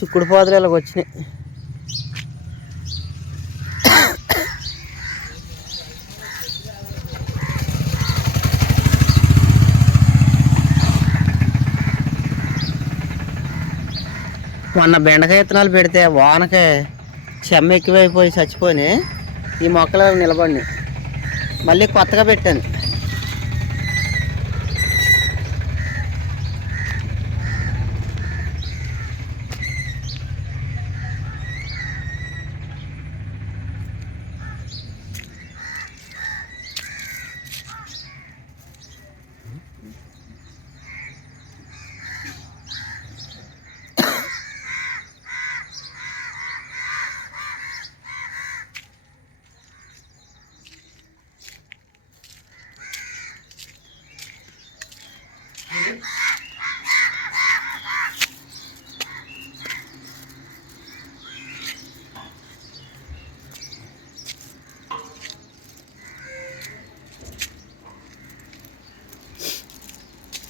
చిక్కుడు పాదులు ఇలాగ వచ్చినాయి. మొన్న బెండకాయ విత్తనాలు పెడితే వానకి చెమ్మ ఎక్కువైపోయి చచ్చిపోయి ఈ మొక్కలు నిలబడినాయి. మళ్ళీ కొత్తగా పెట్టాను.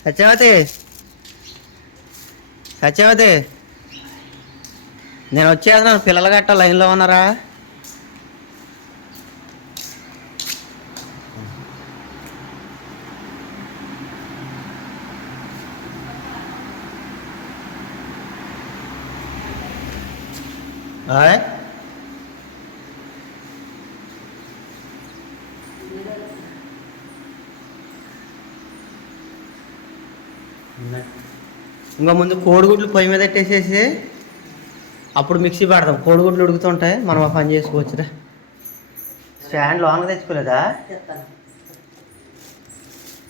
సత్యవతి! సత్యవతి! నేను వచ్చేస్తున్నాను పిల్లలు గట్ట లైన్లో ఉన్నారా? ఆయ్! ఇంకా ముందు కోడిగుడ్లు పొయ్యి మీద పెట్టేసేసి అప్పుడు మిక్సీ పెడదాం. కోడిగుడ్లు ఉడుకుతుంటాయి. మనం ఆ పని చేసుకోవచ్చురా. Stand long తెచ్చుకోలేదా?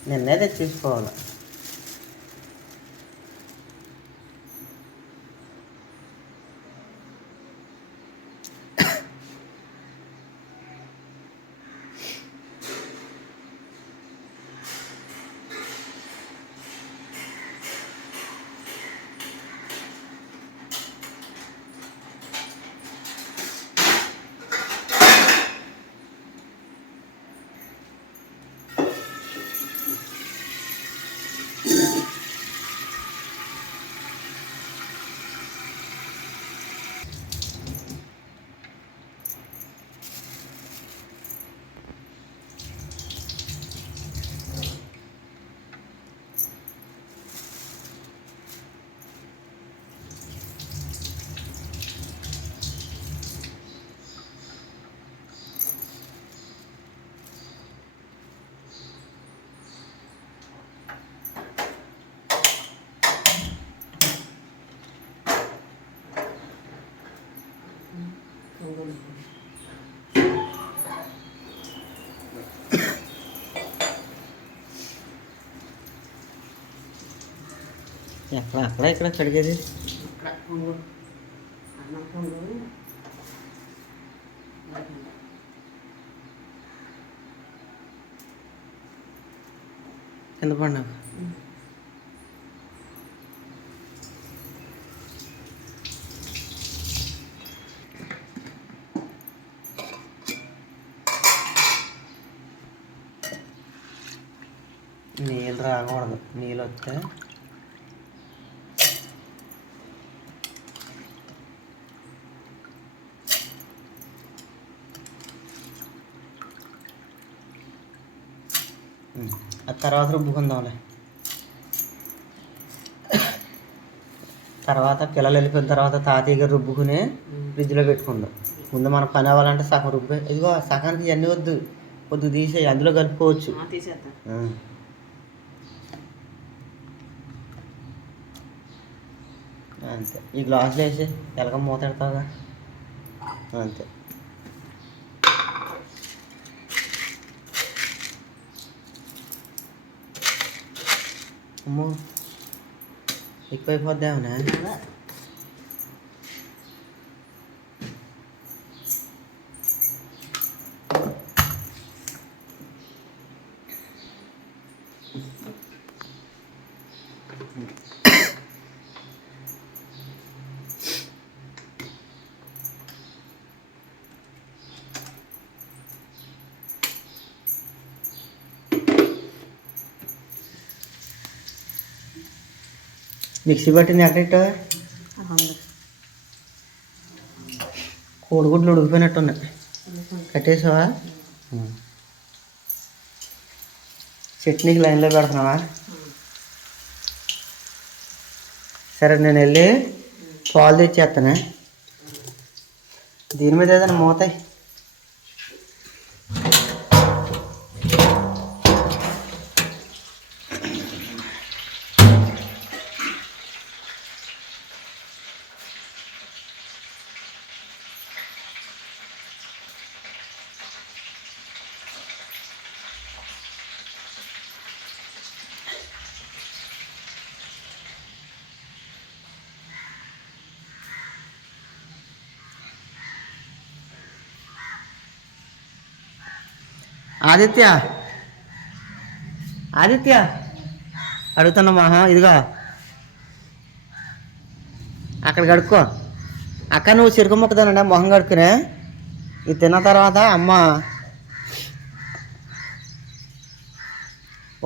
నిన్నే తెచ్చేసుకోవాలి? ఎక్కడ అక్కడ ఇక్కడ కడిగేది కింద పడినా నీళ్ళు రాకూడదు. నీళ్ళు వస్తే ఆ తర్వాత రుబ్బుకుందాంలే. తర్వాత పిల్లలు వెళ్ళిపోయిన తర్వాత తాతయ్య గారు రుబ్బుకుని ఫ్రిడ్జ్లో పెట్టుకుందాం. ముందు మన పని అవ్వాలంటే సగం రుబ్బే ఇదిగో సగానికి ఇవన్నీ వద్దు కొద్ది తీసేయి అందులో కలుపుకోవచ్చు. అంతే. ఈ గ్లాసులో వేసి ఎలగ మూత పెడతావుగా? అంతే. โมอีกไปพอดเด้วนะ మిక్సీ పట్టింది ఎక్కడ అవును. కోడిగుడ్లు ఉడికిపోయినట్టున్నాయి. కట్టేసావా? చట్నీకి లైన్లో పెడుతున్నావా? సరే నేను వెళ్ళి పాలు తెచ్చేస్తానే దీని మీద ఏదైనా మోతాయి. ఆదిత్య. ఆదిత్య. అడుగుతున్నా మహా ఇదిగో. అక్కడ కడుక్కో. అక్క నువ్వు చిరుకు మొక్కదానండి మొహం కడుక్కునే. ఇది తిన్న తర్వాత అమ్మ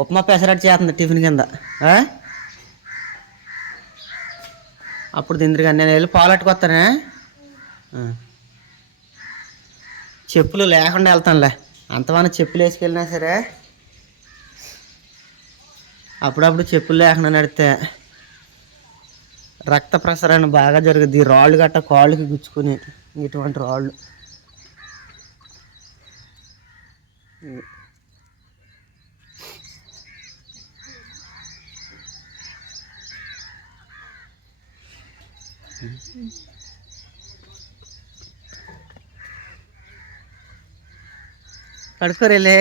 ఉప్మా పెసరట్టు చేస్తుంది టిఫిన్ కింద. అప్పుడు తిందిరు కానీ నేను వెళ్ళి పాలట్టుకొస్తానే చెప్పులు లేకుండా వెళ్తానులే. అంతమన్నా చెప్పులు వేసుకెళ్ళినా సరే అప్పుడప్పుడు చెప్పులు లేకుండా నడితే రక్త ప్రసరణ బాగా జరుగుద్ది. రాళ్ళు గట్ట కాళ్ళకి గుచ్చుకుని ఇటువంటి రాళ్ళు. కడుక్కోరేలే.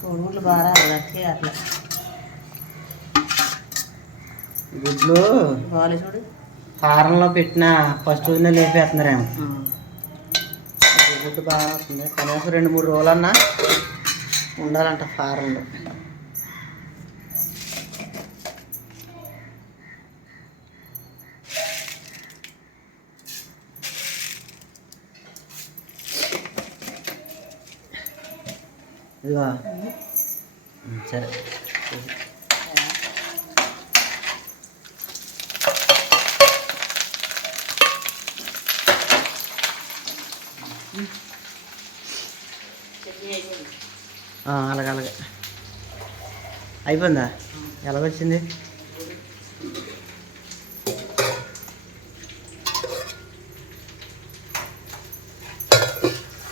కోడిగుడ్లు బాగా అట్లా అట్లా. గుడ్లు బాగాలే చూడు. హారంలో పెట్టిన ఫస్ట్ రోజునే లేపేస్తున్నారేమో. గుడ్డు బాగా వస్తుంది కనీసం రెండు మూడు రోజులన్నా ఉండాలంట ఫారంలో. ఇదిగో. సరే. ఆ, అలాగే అలాగే. అయిపోయిందా? ఎలాగొచ్చింది?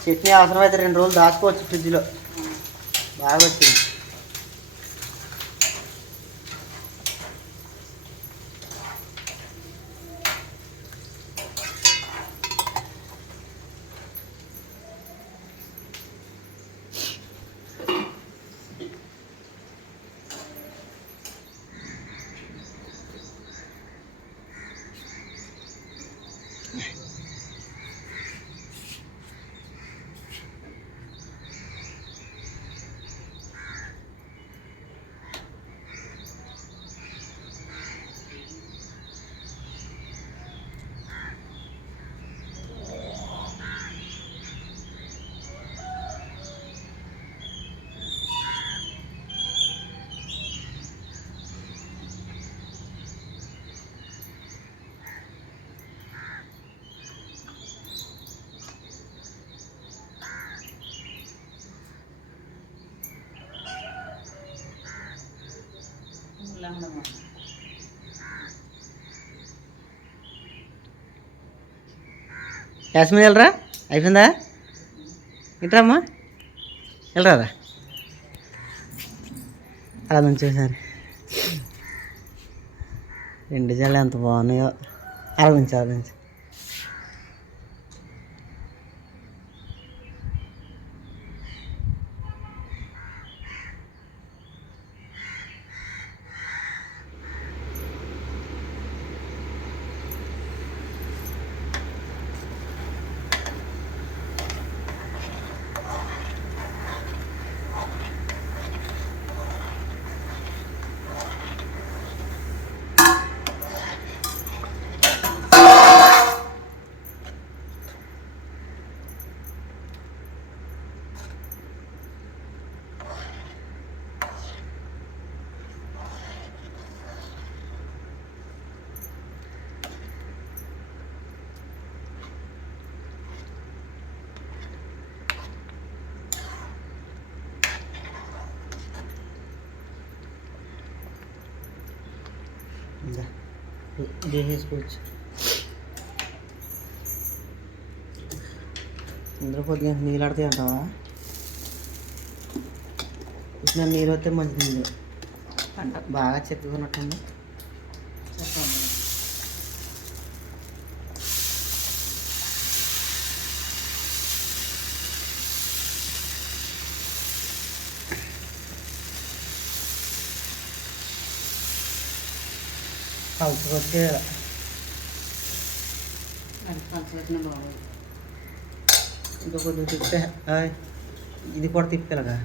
చట్నీ అవసరమైతే రెండు రోజులు దాచుకోవచ్చు ఫ్రిడ్జ్లో. బాగా వచ్చింది యాస్మిన్ వెళ్ళరా అయిపోయిందా? ఇట్రమ్మా? వెళ్ళరారా అలా నుంచి రెండు జల్లు ఎంత బాగున్నాయో. అలా నుంచి అలా నుంచి చేసేసుకోవచ్చు ఇందులో కొద్దిగా నీళ్ళు ఆడతాయి అంటావా? ఇట్లా నీళ్ళు వస్తే మంచిది. పంట. బాగా చెక్కుకున్నట్టుంది చెప్పండి కలుపుకొచ్చి అది పంచవచ్చిన బాగోదు ఇంకా కొద్దిగా తిప్పే ఆయ్, ఇది కూడా తిప్పేలాగా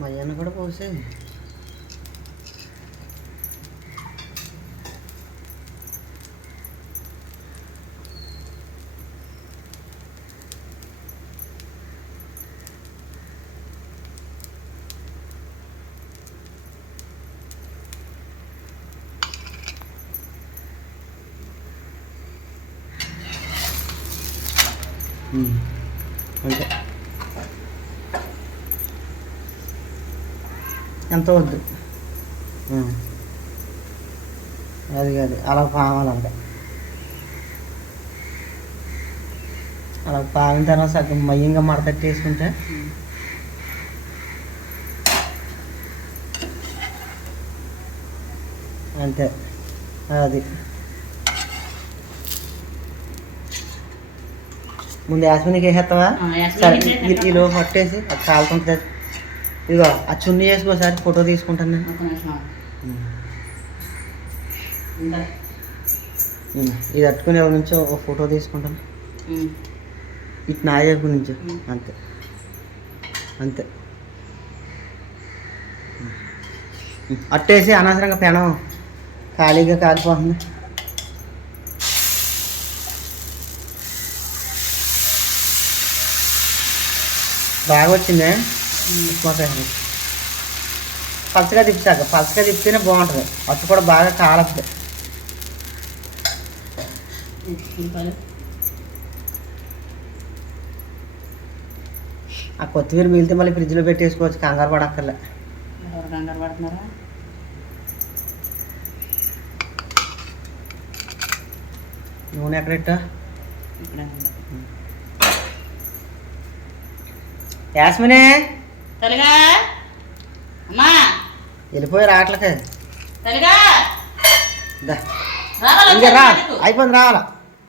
మయ్యన్న కూడా పోసే అంతే. ఎంత వద్దు. అది కాదు అలా పామాలంట అలా పామిన తర్వాత సగం మయ్యంగా మడతట్టేసుకుంటే అంతే. అది. ముందు యాస్మినికి వేసేస్తావా సరే ఈలో పట్టేసి అది కాలుతుంటుంది ఇదిగో ఆ చున్నీ వేసుకోసారి ఫోటో తీసుకుంటాను. నేను. ఇది. అట్టుకునే నుంచి ఒక ఫోటో తీసుకుంటాను. ఇటు నా వైపు నుంచి. అంతే. అంతే. అట్టేసి అనవసరంగా పెనం ఖాళీగా కాలిపోతుంది. బాగా వచ్చిందే ఉప్మా పెనం పలచగా తిప్పాక పలచగా తిప్పితేనే బాగుంటుంది. అట్టు కూడా బాగా కాలద్దు ఆ కొత్తిమీర మిగిలితే మళ్ళీ ఫ్రిడ్జ్లో పెట్టేసుకోవచ్చు కంగారు పడక్కర్లే. కంగారు పడుతున్నారా? నూనె ఎక్కడెట్టా ఇక్కడ ఉంది. యాస్మినే? తల్లిగా అమ్మా. వెళ్ళిపోయి రావట్లకే ఇంకా రా. అయిపోయింది రావాలా?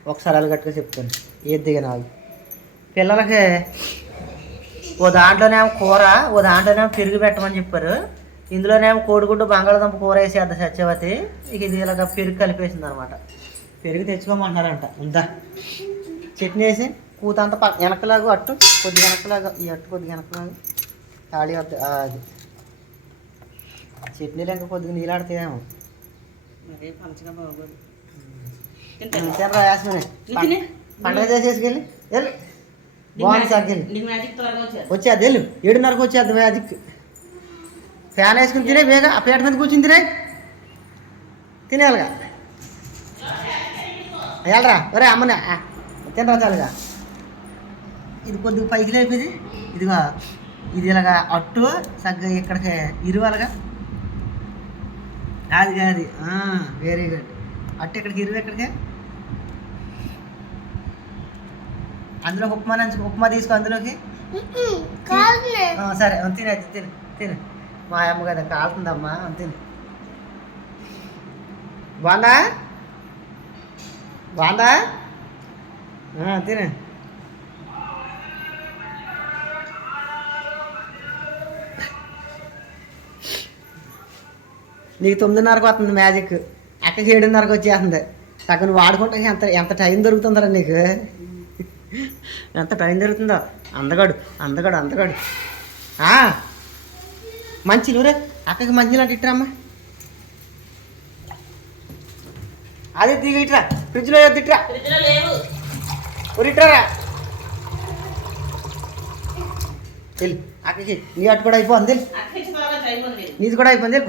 ఒకసారి అలగట్టుగా చెప్తాను. ఏది దిగ నావి పిల్లలకి ఓ దాంట్లోనేమో కూర ఓ దాంట్లోనేమో పెరుగు పెట్టమని చెప్పారు. ఇందులోనేమో కోడిగుడ్డు బంగాళదుంప కూర వేసేద్ద సత్యవతి. ఇక ఇది ఇలాగ పెరుగు కలిపేసింది అనమాట పెరుగు తెచ్చుకోమంటున్నారంట. ఉందా? చట్నీ వేసి కూత అంతా పక్క వెనకలాగు అట్టు కొద్ది వెనకలాగా ఈ అట్టు కొద్ది వెనకలాగా. ఖాళీ వద్ద అది. చట్నీలు ఇంకా కొద్దిగా తినే. పండగ చేసేసుకెళ్ళి వెళ్ళు బాగుంది వచ్చేది. వెళ్ళు. ఏడున్నరకు వచ్చేది మ్యాజిక్. ఫ్యాన్ వేసుకుని తినే బేగా ఆ పేట మీద కూర్చుని తినే. తినేయాలిగా. వెళ్ళరా ఒరే అమ్మనే తినరా చాలుగా? ఇది కొద్దిగా పైకి లేపేది. ఇదిగో ఇది ఇలాగా అట్టు సగ్గా ఇక్కడికి ఇరువాలుగా. అది కాదు. వెరీ గుడ్ అట్టు ఇక్కడికి ఇరువు ఎక్కడికి? అందులో ఉప్మా నంచు ఉప్మా తీసుకో అందులోకి. సరే తినే తిను తిను. మా అమ్మ కదా కాలుతుందమ్మా తిను. బాగుందా? బాగుందా? తిను. నీకు తొమ్మిదిన్నరకు వస్తుంది మ్యాజిక్. అక్కకి ఏడున్నరకు వచ్చేస్తుంది. సగం వాడుకుంటే ఎంత ఎంత టైం దొరుకుతుందరా నీకు? ఎంత టైం దొరుకుతుందో? అందగాడు అందగాడు అందగాడు. మంచి ఊరే అక్కకి మంచి లాంటి ఇట్టరమ్మా అదే దిగ ఇట్రా ఫ్రిడ్జ్లో తిట్రా ఇట్రారా? వెళ్ళు అక్కకి నీ అట్టు కూడా అయిపోయింది నీది కూడా అయిపోయింది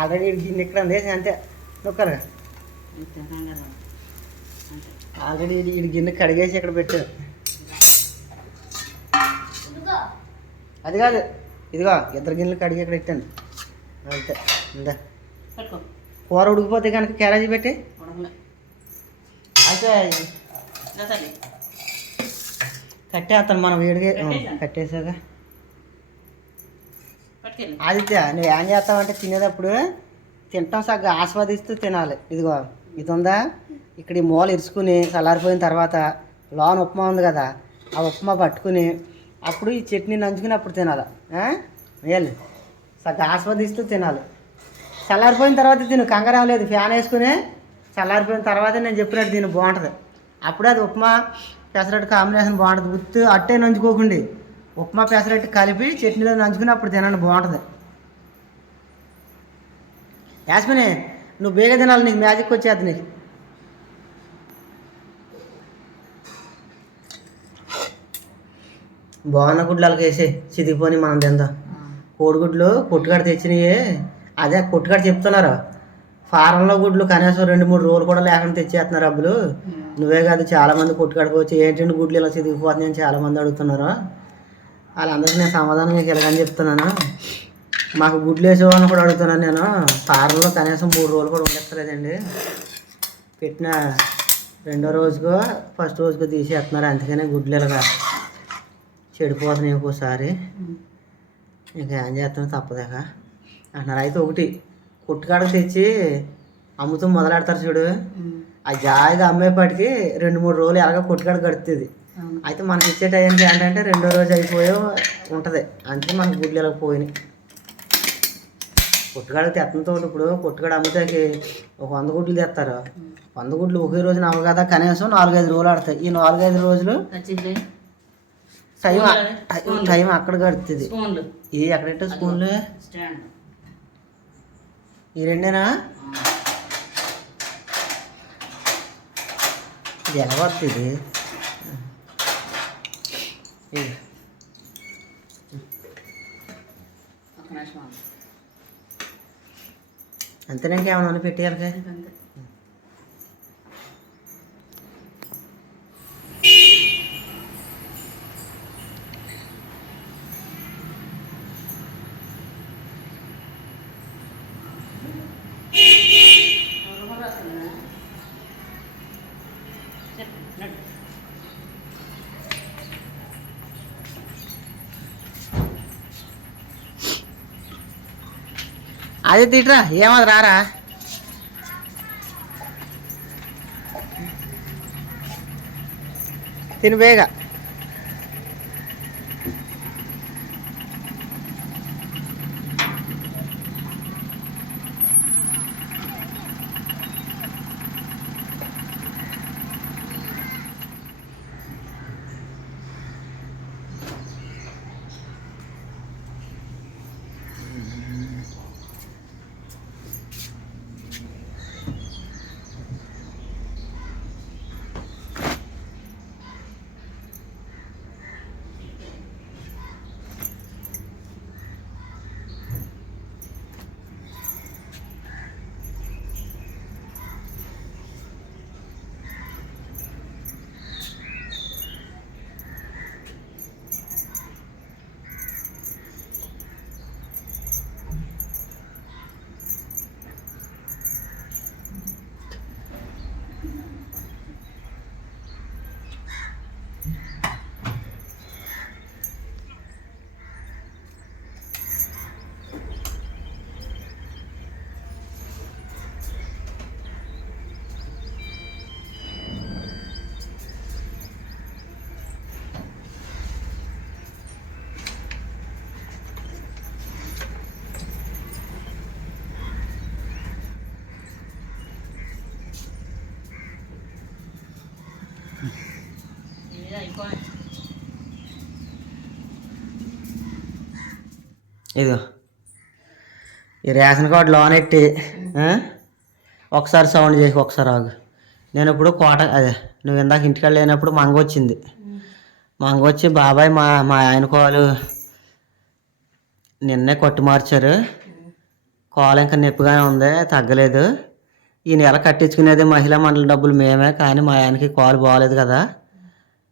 ఆల్రెడీ గిన్నె ఇక్కడ వేసి అంతే. నొక్కరుగా. ఆల్రెడీ గిన్నె కడిగేసి ఇక్కడ పెట్టారు? అది కాదు. ఇదిగో ఇద్దరు గిన్నెలు కడిగి ఇక్కడ పెట్టాను. అంతే. పట్టుకో. కూర ఉడికిపోతే కనుక క్యారేజీ పెట్టి. అయితే కట్టేస్తాను మనం వేడిగా కట్టేసా? కట్టేసాక పట్టుకెళ్ళి. ఆదిత్య నువ్వు ఏం చేస్తావంటే తినేటప్పుడు తింటాం సగ్గా ఆస్వాదిస్తూ తినాలి. ఇదిగో ఇది ఉందా ఇక్కడ ఈ మూల ఇరుచుకుని చల్లారిపోయిన తర్వాత లోన ఉప్మా ఉంది కదా ఆ ఉప్మా పట్టుకుని అప్పుడు ఈ చట్నీ నంచుకుని అప్పుడు తినాలి వేయాలి ఆస్వాదిస్తూ తినాలి. చల్లారిపోయిన తర్వాత తిను కంగారం లేదు. ఫ్యాన్ వేసుకుని చల్లారిపోయిన తర్వాత నేను చెప్పినట్టు తిను బాగుంటుంది. అప్పుడే అది ఉప్మా పెసరట్టు కాంబినేషన్ బాగుంటుంది. ఉత్తు అట్టే నంచుకోకండి. ఉప్మా పెసరట్టు కలిపి చట్నీలో నంచుకుని అప్పుడు తినండి బాగుంటుంది. యాస్మిని నువ్వు బేగ తినాలి నీకు మ్యాజిక్ వచ్చేది నీకు. బాగున్న గుడ్లు అలాగే వేసే చిదిగిపోని మనం తిందాం. కోడిగుడ్లు కొట్టుకాడ తెచ్చినవి అదే కొట్టుకాడ చెప్తున్నారు. ఫారంలో గుడ్లు కనీసం రెండు మూడు రోజులు కూడా లేకుండా తెచ్చేస్తున్నారు అబ్బులు. నువ్వే కాదు చాలా మంది కొట్టుకాడికి వచ్చి ఏంటంటే గుడ్లు ఇలా చిదిగిపోతున్నాయి అని చాలా మంది అడుగుతున్నారు. వాళ్ళందరికీ నేను సమాధానం మీకు ఇలాగని చెప్తున్నాను. మాకు గుడ్లు వేసేవాళ్ళని కూడా అడుగుతున్నాను నేను. ఫారంలో కనీసం మూడు రోజులు కూడా ఉండక్కర్లేదండి. పెట్టిన రెండో రోజుకో ఫస్ట్ రోజుకో తీసేస్తున్నారు. అందుకనే గుడ్లు ఇలాగా చెడిపోతున్నాయి ఒక్కోసారి. ఇంకా ఏం చేస్తాను తప్పదాక అంటున్నారు అయితే ఒకటి కుట్టుకాడకు తెచ్చి అమ్ముతూ మొదలెడతారు చూడు. ఆ జాయిగా అమ్మేపాటికి రెండు మూడు రోజులు ఎలాగో కొట్టుకాడ గడుతుంది అయితే మనకి ఇచ్చే టైంకి ఏంటంటే రెండో రోజు అయిపోయో ఉంటుంది. అంటే మనకి గుడ్లు ఇలా పోయినాయి. కొట్టుకాడకి తెత్తంతో ఇప్పుడు కొట్టుకాడ అమ్ముతాకి ఒక వంద గుడ్లు తెస్తారు. వంద గుడ్లు ఒకే రోజు నవ్వు కదా కనీసం నాలుగైదు రోజులు ఆడతాయి. ఈ నాలుగైదు రోజులు టైం స్పూన్లు. టైం అక్కడ గడుతుంది స్పూన్లు. ఈ ఎక్కడంటే స్కూల్లో స్టాండ్. ఈ రెండేనా? ఇది ఎలా ఆగు. అంతేనా ఇంకేమైనా పెట్టేయాలి వస్తుందా? చెప్పు, అదే తిట్రా ఏమది రారా తిను బేగా ఇదిగో ఈ రేషన్ కార్డు లోన్ ఎట్టి ఒకసారి సౌండ్ చేసి ఒకసారి ఆగు. నేను ఇప్పుడు కోట అదే నువ్వు ఇందాక ఇంటికి లేనప్పుడు మంగ వచ్చింది. మంగ వచ్చి బాబాయ్ మా మా ఆయన కాలు నిన్నే కొట్టు మార్చారు. కాలు ఇంకా నొప్పిగానే ఉంది తగ్గలేదు. ఈ నెల కట్టించుకునేది మహిళా మండలి డబ్బులు మేమే కానీ మా ఆయనకి కాలు బాగలేదు కదా.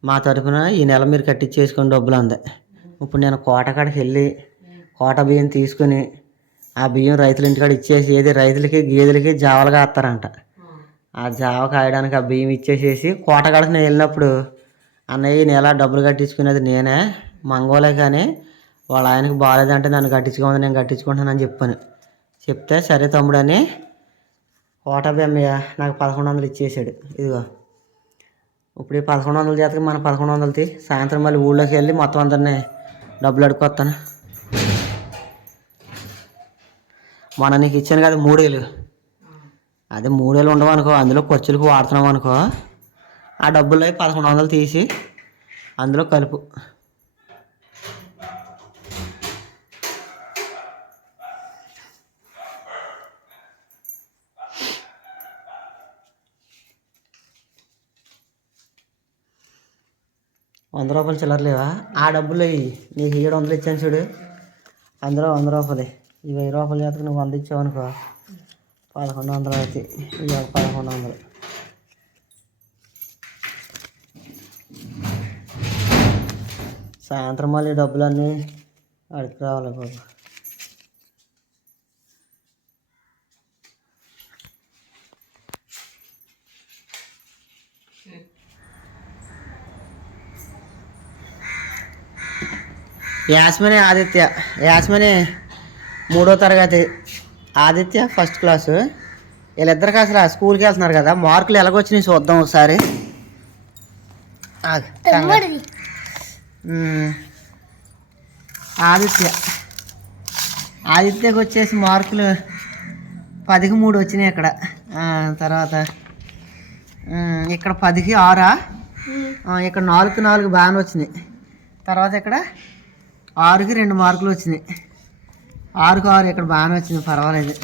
మా తరపున ఈ నెల మీరు కట్టించేసుకుని డబ్బులు అంది. ఇప్పుడు నేను కోటకాడికి వెళ్ళి కోట బియ్యం తీసుకుని ఆ బియ్యం రైతుల ఇంటికాడ ఇచ్చేసి ఏది రైతులకి గేదెలకి జావలుగా వేస్తారంట ఆ జావ కాయడానికి ఆ బియ్యం ఇచ్చేసేసి కోటగాడికి నేను వెళ్ళినప్పుడు అన్నయ్య నేల డబ్బులు కట్టించుకునేది నేనే మంగోలే కానీ వాళ్ళ ఆయనకి బాగాలేదంటే నన్ను కట్టించుకోమని నేను కట్టించుకుంటానని చెప్పాను. చెప్తే సరే తమ్ముడు అని కోట బియ్యం నాకు పదకొండు వందలు ఇచ్చేసాడు. ఇదిగో ఇప్పుడు ఈ పదకొండు వందల చేతకి మన పదకొండు వందలది. సాయంత్రం మళ్ళీ ఊళ్ళోకి వెళ్ళి మొత్తం అందరినీ డబ్బులు అడుక్కొస్తాను. మన నీకు ఇచ్చాను కదా మూడేళ్ళు. అదే మూడేళ్ళు ఉండవనుకో అందులో ఖర్చులకు వాడుతున్నాం అనుకో ఆ డబ్బుల్లో పదకొండు వందలు తీసి అందులో కలుపు. వంద రూపాయలు చిల్లర లేవా? ఆ డబ్బులు నీకు ఏడు వందలు ఇచ్చాను చూడు. అందులో వంద రూపాయలు. ఈ వెయ్యి రూపాయల జాతకు నువ్వు వంద అనుకో పదకొండు వందలు అవుతాయి. ఇవి ఒక పదకొండు వందలు. సాయంత్రం మళ్ళీ డబ్బులన్నీ అడిగి రావాలి బాబు. యాస్మిని ఆదిత్య. యాస్మిని. మూడో తరగతి. ఆదిత్య ఫస్ట్ క్లాసు వీళ్ళిద్దరికి అసలు ఆ స్కూల్కి వెళ్తున్నారు కదా మార్కులు ఎలాగొచ్చినాయి చూద్దాం ఒకసారి. ఆదిత్య. ఆదిత్యకి వచ్చేసి మార్కులు పదికి మూడు వచ్చినాయి ఇక్కడ. తర్వాత ఇక్కడ పదికి ఆరా. ఇక్కడ నాలుగు నాలుగు బాగానే వచ్చినాయి. తర్వాత ఇక్కడ ఆరుకి రెండు మార్కులు వచ్చినాయి. ఆరుకు ఆరు ఇక్కడ బాగానే వచ్చింది పర్వాలేదు.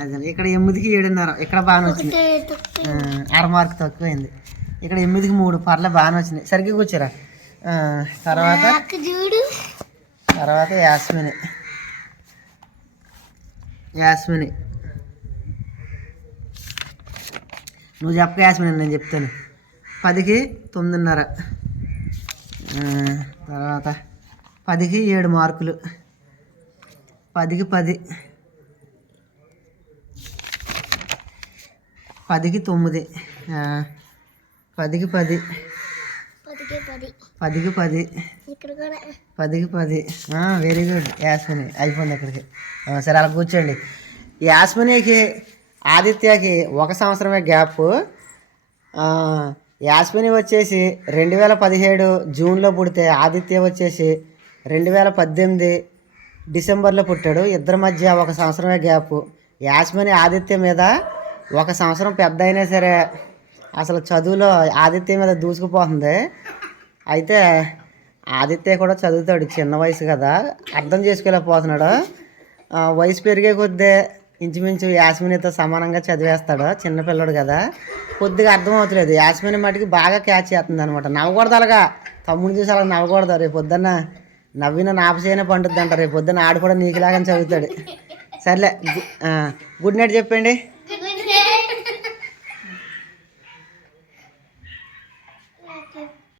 అదే ఇక్కడ ఎనిమిదికి ఏడున్నర ఇక్కడ బాగానే వచ్చింది. అర మార్క్ తక్కువైంది. ఇక్కడ ఎనిమిదికి మూడు పర్లే బాగానే వచ్చినాయి సరిగ్గా కూర్చోరా. తర్వాత తర్వాత యాస్మిని. యాస్మిని. నువ్వు చెప్పక యాస్మిని నేను చెప్తాను. పదికి తొమ్మిదిన్నర. తర్వాత పదికి ఏడు మార్కులు. పదికి పది. పదికి తొమ్మిది. పదికి పది. పదికే పది. పదికి పది. వెరీ గుడ్ యాస్మిని అయిపోయింది అక్కడికి సరే అలా కూర్చోండి. యాస్మినికి ఆదిత్యకి ఒక సంవత్సరమే గ్యాప్. యాస్మిని వచ్చేసి రెండు వేల పదిహేడు జూన్లో పుడితే ఆదిత్య వచ్చేసి రెండు వేల పద్దెనిమిది డిసెంబర్లో పుట్టాడు. ఇద్దరి మధ్య ఒక సంవత్సరమే గ్యాప్. యాస్మిని ఆదిత్య మీద ఒక సంవత్సరం పెద్ద అయినా సరే అసలు చదువులో ఆదిత్య మీద దూసుకుపోతుంది. అయితే ఆదిత్య కూడా చదువుతాడు చిన్న వయసు కదా. అర్థం చేసుకోలేకపోతున్నాడు. వయసు పెరిగే కొద్దీ ఇంచుమించు యాస్మినితో సమానంగా చదివేస్తాడు. చిన్నపిల్లడు కదా. కొద్దిగా అర్థం అవుతలేదు. యాస్మిని మటుకి బాగా క్యాచ్ చేస్తుంది అనమాట నవ్వకూడదు అలాగా. తమ్ముడు చూసి అలా నవ్వకూడదు. రేపు పొద్దున్న నవ్విన నాపసేనే పండుద్ది అంట రేపు పొద్దున్న ఆడు కూడా నీకులాగానే చదువుతాడు. సర్లే గుడ్ నైట్ చెప్పండి.